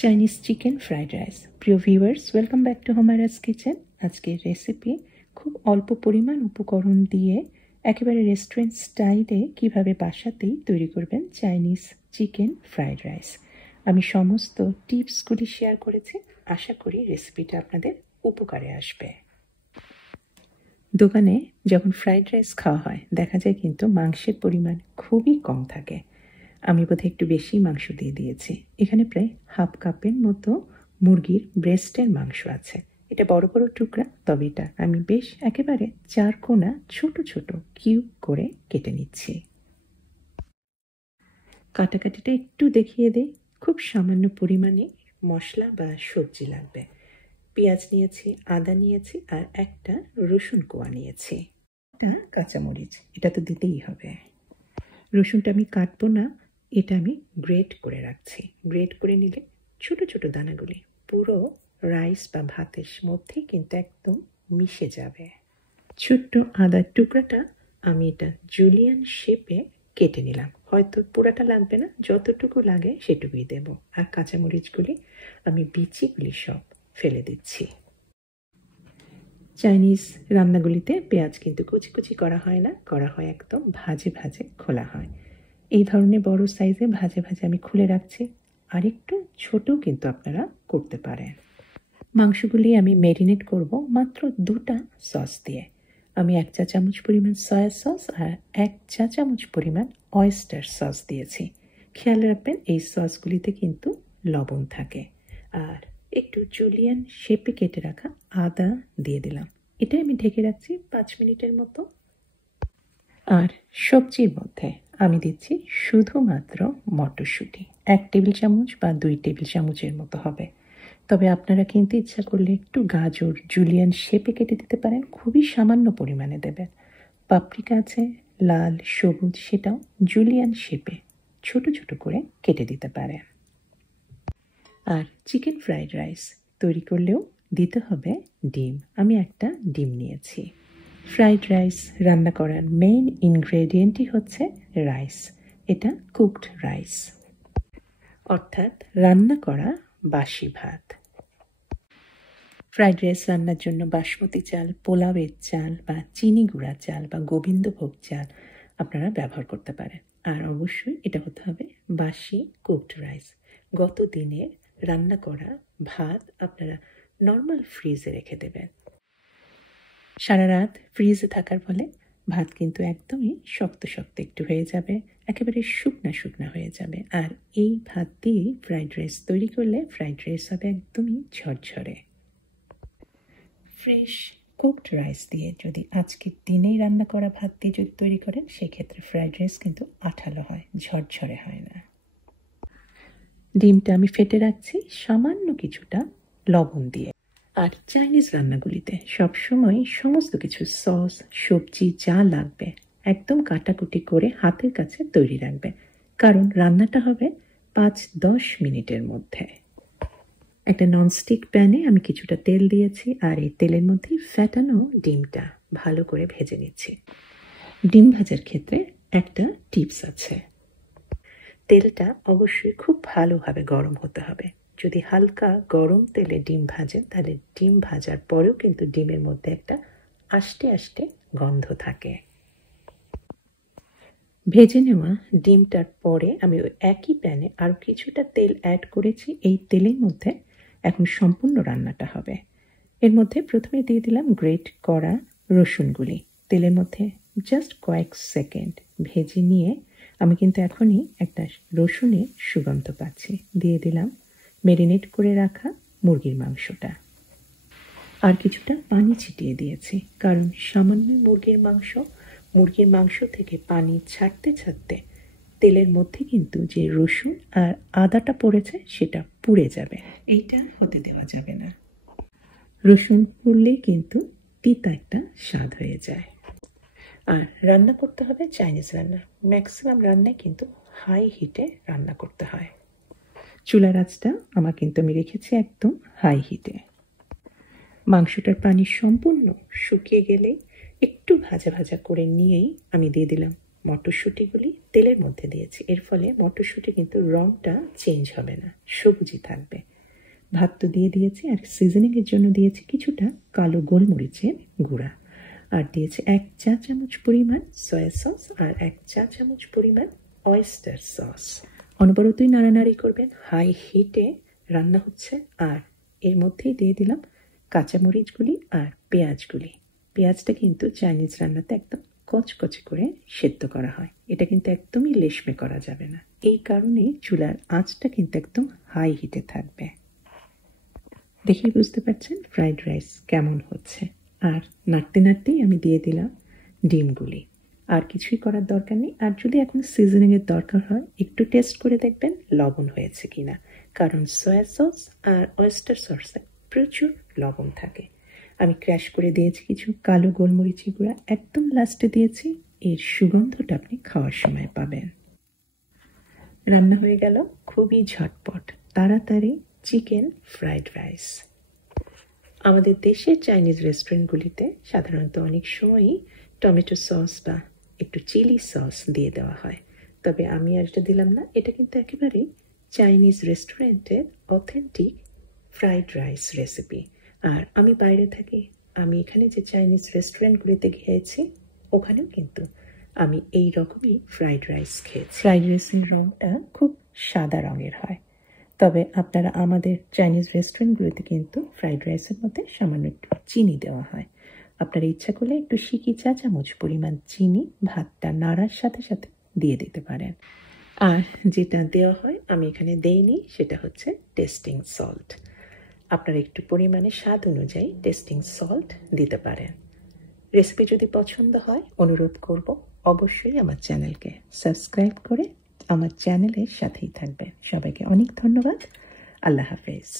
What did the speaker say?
Chinese chicken fried rice. প্রিয় viewers, welcome back to হোমারাস kitchen. আজকের রেসিপি খুব অল্প পরিমাণ উপকরণ দিয়ে একেবারে রেস্টুরেন্ট স্টাইলে কিভাবে বাসাতেই তৈরি করবেন চাইনিজ চিকেন ফ্রাইড রাইস। আমি সমস্ত টিপসগুলি শেয়ার করেছি। আশা করি রেসিপিটা আপনাদের উপকারে আসবে। দোকানে যখন ফ্রাইড রাইস খাওয়া হয় দেখা যায় কিন্তু মাংসের পরিমাণ খুবই কম থাকে। আমি বোধহয় একটু বেশি মাংস দিয়ে দিয়েছি। এখানে প্রায় হাফ কাপের মতো মুরগির ব্রেস্টের মাংস আছে। এটা বড় বড় টুকরা, তবে এটা আমি বেশ একেবারে 4 কোনা ছোট ছোট কিউব করে কেটে নিচ্ছি। কাটাকাটিটা একটু দেখিয়ে দিই। খুব সামান্য পরিমাণে মশলা বা সবজি লাগবে। পেঁয়াজ নিয়েছি, আদা নিয়েছি, আর একটা রসুন কোয়া নিয়েছি, একটা কাঁচামরিচ, এটা তো দিতেই হবে। রসুনটা আমি কাটবো না, এটা আমি গ্রেট করে রাখছি। গ্রেট করে নিলে ছোট ছোট দানাগুলি পুরো রাইস বা ভাতের মধ্যে কিন্তু একদম মিশে যাবে। ছোট্ট আদার টুকরাটা আমি এটা জুলিয়ান শেপে কেটে নিলাম। হয়তো পুরাটা লাগবে না, যতটুকু লাগে সেটুকুই দেব। আর কাঁচামরিচগুলি আমি বিচিগুলি সব ফেলে দিচ্ছি। চাইনিজ রান্নাগুলিতে পেঁয়াজ কিন্তু কুচি কুচি করা হয় না, করা হয় একদম ভাজে ভাজে খোলা হয়। এই ধরনের বড় সাইজে ভাজে ভাজে আমি খুলে রাখছি। আর একটু ছোটও কিন্তু আপনারা করতে পারেন। মাংসগুলি আমি ম্যারিনেট করব মাত্র 2টা সস দিয়ে। আমি 1 চা চামচ পরিমাণ সয়া সস আর 1 চা চামচ পরিমাণ oyster সস দিয়েছি। খেয়াল রাখবেন এই সসগুলিতে কিন্তু লবণ থাকে। আর একটু জুলিয়েন শেপে কেটে রাখা আদা দিয়ে দিলাম। এটা আমি ঢেকে রাখছি 5 মিনিটের মতো। আর সবজির মধ্যে আমি দিচ্ছি শুধুমাত্র মটরশুঁটি। 1 টেবিল চামচ বা 2 টেবিল চামচের মতো হবে। তবে আপনারা কিন্তু ইচ্ছা করলে একটু গাজর জুলিয়ান শেপে কেটে দিতে পারেন, খুবই সামান্য পরিমাণে দেবেন। পাপরিকা আছে লাল সবুজ, সেটাও জুলিয়ান শেপে ছোট ছোট করে কেটে দিতে পারেন। আর চিকেন ফ্রাইড রাইস তৈরি করলেও দিতে হবে ডিম। আমি একটা ডিম নিয়েছি। ফ্রাইড রাইস রান্না করার মেইন ইনগ্রেডিয়েন্টই হচ্ছে রাইস। এটা কুকড রাইস, অর্থাৎ রান্না করা বাসি ভাত। ফ্রাইড রাইস রান্নার জন্য বাসমতি চাল, পোলাওয়ের চাল বা চিনি গুঁড়া চাল বা গোবিন্দভোগ চাল আপনারা ব্যবহার করতে পারেন। আর অবশ্যই এটা হতে হবে বাসি কুকড রাইস। গত দিনের রান্না করা ভাত আপনারা নর্মাল ফ্রিজে রেখে দেবেন। সারা রাত ফ্রিজে থাকার ফলে ভাত কিন্তু একদমই শক্ত শক্ত একটু হয়ে যাবে, একেবারে শুকনা শুকনা হয়ে যাবে। আর এই ভাত দিয়েই ফ্রাইড রাইস তৈরি করলে ফ্রাইড রাইস হবে একদমই ঝরঝরে। ফ্রেশ কুকড রাইস দিয়ে যদি আজকের দিনেই রান্না করা ভাত দিয়ে যদি তৈরি করেন, সেক্ষেত্রে ফ্রাইড রাইস কিন্তু আঠালো হয়, ঝরঝরে হয় না। ডিমটা আমি ফেটে রাখছি সামান্য কিছুটা লবণ দিয়ে। আর চাইনিজ রান্নাগুলিতে সবসময় সমস্ত কিছু সস সবজি যা লাগবে একদম কাটাকুটি করে হাতের কাছে তৈরি রাখবে, কারণ রান্নাটা হবে 5-10 মিনিটের মধ্যে। একটা ননস্টিক প্যানে আমি কিছুটা তেল দিয়েছি, আর এই তেলের মধ্যেই ফ্যাটানো ডিমটা ভালো করে ভেজে নিচ্ছি। ডিম ভাজার ক্ষেত্রে একটা টিপস আছে, তেলটা অবশ্যই খুব ভালোভাবে গরম হতে হবে। যদি হালকা গরম তেলে ডিম ভাজেন তাহলে ডিম ভাজার পরেও কিন্তু ডিমের মধ্যে একটা আষ্টে আষ্টে গন্ধ থাকে। ভেজে নেওয়া ডিমটার পরে আমি ওই একই প্যানে আরও কিছুটা তেল অ্যাড করেছি। এই তেলের মধ্যে এখন সম্পূর্ণ রান্নাটা হবে। এর মধ্যে প্রথমে দিয়ে দিলাম গ্রেট করা রসুনগুলি। তেলের মধ্যে জাস্ট কয়েক সেকেন্ড ভেজে নিয়ে আমি কিন্তু এখনই একটা রসুনের সুগন্ধ পাচ্ছি। দিয়ে দিলাম ম্যারিনেট করে রাখা মুরগির মাংসটা। আর কিছুটা পানি ছিটিয়ে দিয়েছি, কারণ সামান্য মুরগির মাংস থেকে পানি ছাড়তে ছাড়তে তেলের মধ্যে কিন্তু যে রসুন আর আদাটা পড়েছে সেটা পুড়ে যাবে। এইটা হতে দেওয়া যাবে না। রসুন পুড়লে কিন্তু তিতা একটা স্বাদ হয়ে যায়। আর রান্না করতে হবে চাইনিজ রান্না। ম্যাক্সিমাম রান্নায় কিন্তু হাই হিটে রান্না করতে হয়। চুলার আঁচটা আমার কিন্তু আমি রেখেছি একদম হাই হিটে। মাংসটার পানি সম্পূর্ণ শুকিয়ে গেলে একটু ভাজা ভাজা করে নিয়েই আমি দিয়ে দিলাম মটরশুঁটিগুলি তেলের মধ্যে দিয়েছি। এর ফলে মটরশুঁটি কিন্তু রঙটা চেঞ্জ হবে না, সবুজই থাকবে। ভাত তো দিয়ে দিয়েছি, আর সিজনিংয়ের জন্য দিয়েছি কিছুটা কালো গোলমরিচের গুঁড়া, আর দিয়েছি 1 চা চামচ পরিমাণ সয়া সস আর 1 চা চামচ পরিমাণ oyster সস। অনবরতই নাড়ানাড়ি করবেন, হাই হিটে রান্না হচ্ছে। আর এর মধ্যেই দিয়ে দিলাম কাঁচামরিচগুলি আর পেঁয়াজগুলি। পেঁয়াজটা কিন্তু চাইনিজ রান্নাতে একদম কচকচে করে সেদ্ধ করা হয়, এটা কিন্তু একদমই লেশমে করা যাবে না। এই কারণে চুলার আঁচটা কিন্তু একদম হাই হিটে থাকবে। দেখেই বুঝতে পারছেন ফ্রাইড রাইস কেমন হচ্ছে। আর নাড়তে নাড়তেই আমি দিয়ে দিলাম ডিমগুলি। আর কিছুই করার দরকার নেই। আর যদি এখন সিজনিংয়ের দরকার হয়, একটু টেস্ট করে দেখবেন লবণ হয়েছে কিনা, কারণ সয়া সস আর oyster সসে প্রচুর লবণ থাকে। আমি ক্র্যাশ করে দিয়েছি কিছু কালো গোলমরিচি গুঁড়া, একদম লাস্টে দিয়েছি। এর সুগন্ধটা আপনি খাওয়ার সময় পাবেন। রান্না হয়ে গেল খুবই ঝটপট তাড়াতাড়ি চিকেন ফ্রাইড রাইস। আমাদের দেশের চাইনিজ রেস্টুরেন্টগুলিতে সাধারণত অনেক সময়ই টমেটো সস বা একটু চিলি সস দিয়ে দেওয়া হয়, তবে আমি আর এটা দিলাম না। এটা কিন্তু একেবারেই চাইনিজ রেস্টুরেন্টের অথেন্টিক ফ্রাইড রাইস রেসিপি। আর আমি বাইরে থাকি, আমি এখানে যে চাইনিজ রেস্টুরেন্টগুলিতে খেয়েছি ওখানেও কিন্তু আমি এই রকমই ফ্রাইড রাইস খেয়েছি। ফ্রাইড রাইসের রঙটা খুব সাদা রঙের হয়, তবে আপনারা আমাদের চাইনিজ রেস্টুরেন্টগুলিতে কিন্তু ফ্রাইড রাইসের মধ্যে সামান্য একটু চিনি দেওয়া হয়। আপনারা ইচ্ছা করলে একটু সিকি চা চামচ পরিমাণ চিনি ভাতটা নাড়ার সাথে সাথে দিয়ে দিতে পারেন। আর যেটা দেওয়া হয় আমি এখানে দেইনি, সেটা হচ্ছে টেস্টিং সল্ট। আপনারা একটু পরিমাণে স্বাদ অনুযায়ী টেস্টিং সল্ট দিতে পারেন। রেসিপি যদি পছন্দ হয় অনুরোধ করব অবশ্যই আমার চ্যানেলকে সাবস্ক্রাইব করে আমার চ্যানেলের সাথেই থাকবেন। সবাইকে অনেক ধন্যবাদ। আল্লাহ হাফেজ।